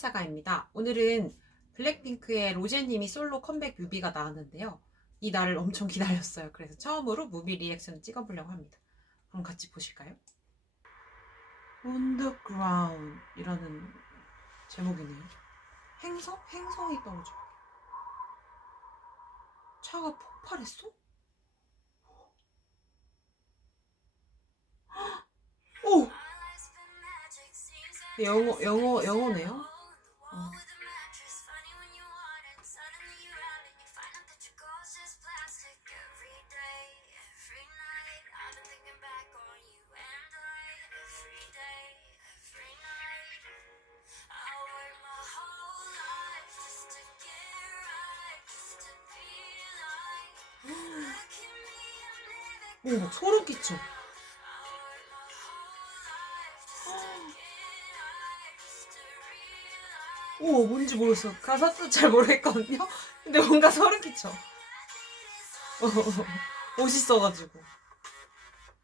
사가입니다. 오늘은 블랙핑크의 로제님이 솔로 컴백 뮤비가 나왔는데요. 이 날을 엄청 기다렸어요. 그래서 처음으로 무비 리액션을 찍어보려고 합니다. 그럼 같이 보실까요? Ground 이라는 제목이네요. 행성? 행성이 떨어져. 차가 폭발했어? 오! 영어, 영어, 영어네요? 오, 막 소름 끼쳐. 오, 뭔지 모르겠어. 가사도 잘 모르겠거든요? 근데 뭔가 소름 끼쳐. 어, 멋있어가지고.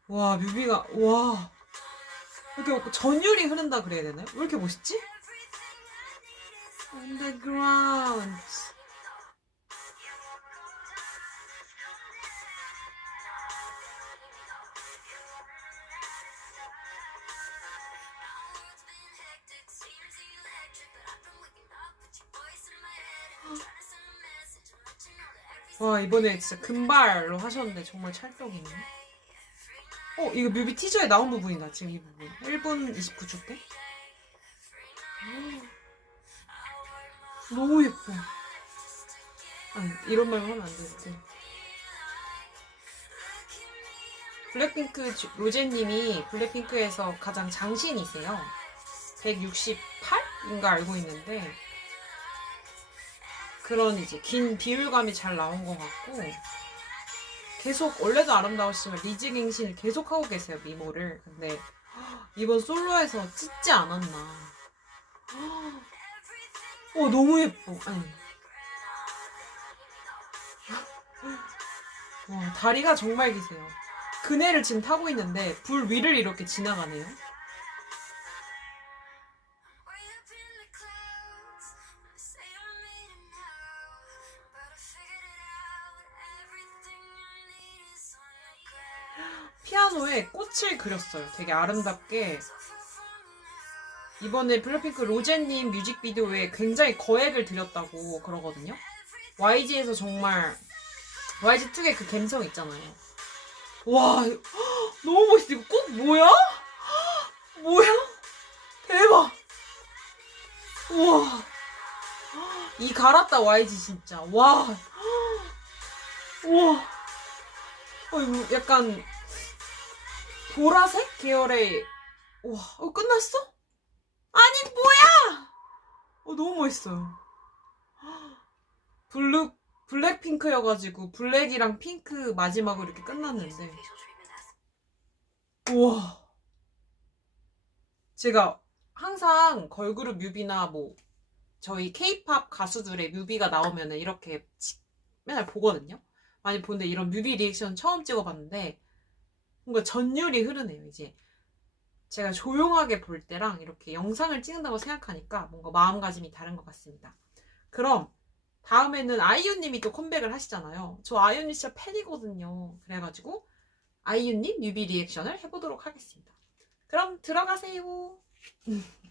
와, 뮤비가, 와. 이렇게 전율이 흐른다 그래야 되나요? 왜 이렇게 멋있지? Underground. 와, 이번에 진짜 금발로 하셨는데 정말 찰떡이네. 어, 이거 뮤비 티저에 나온 부분이다, 지금 이 부분. 1분 29초 때. 너무 예뻐. 아니, 이런 말만 하면 안 되는데. 블랙핑크 주- 로제님이 블랙핑크에서 가장 장신이세요. 168인가 알고 있는데 그런 이제 긴 비율감이 잘 나온 것 같고 계속 원래도 아름다우시지만 리즈갱신을 계속 하고 계세요 미모를. 근데 이번 솔로에서 찢지 않았나. 어 너무 예뻐. 와 다리가 정말 기세요. 그네를 지금 타고 있는데 불 위를 이렇게 지나가네요. 피아노에 꽃을 그렸어요. 되게 아름답게. 이번에 블랙핑크 로제님 뮤직비디오에 굉장히 거액을 들였다고 그러거든요. YG에서 정말 YG2의 그 감성 있잖아요. 와, 너무 멋있어. 이거 꽃 뭐야? 헉, 뭐야? 대박! 우와. 이 갈았다, YG 진짜. 와. 헉, 우와. 어, 이거 약간 보라색 계열의 와, 어, 끝났어? 아니 뭐야? 어, 너무 멋있어요. 블루 블랙핑크여가지고 블랙이랑 핑크 마지막으로 이렇게 끝났는데 우와 제가 항상 걸그룹 뮤비나 뭐 저희 케이팝 가수들의 뮤비가 나오면 이렇게 치- 맨날 보거든요. 많이 보는데 이런 뮤비 리액션 처음 찍어봤는데 뭔가 전율이 흐르네요. 이제 제가 조용하게 볼 때랑 이렇게 영상을 찍는다고 생각하니까 뭔가 마음가짐이 다른 것 같습니다. 그럼 다음에는 아이유님이 또 컴백을 하시잖아요. 저 아이유님 진짜 팬이거든요. 그래가지고 아이유님 뮤비 리액션을 해보도록 하겠습니다. 그럼 들어가세요.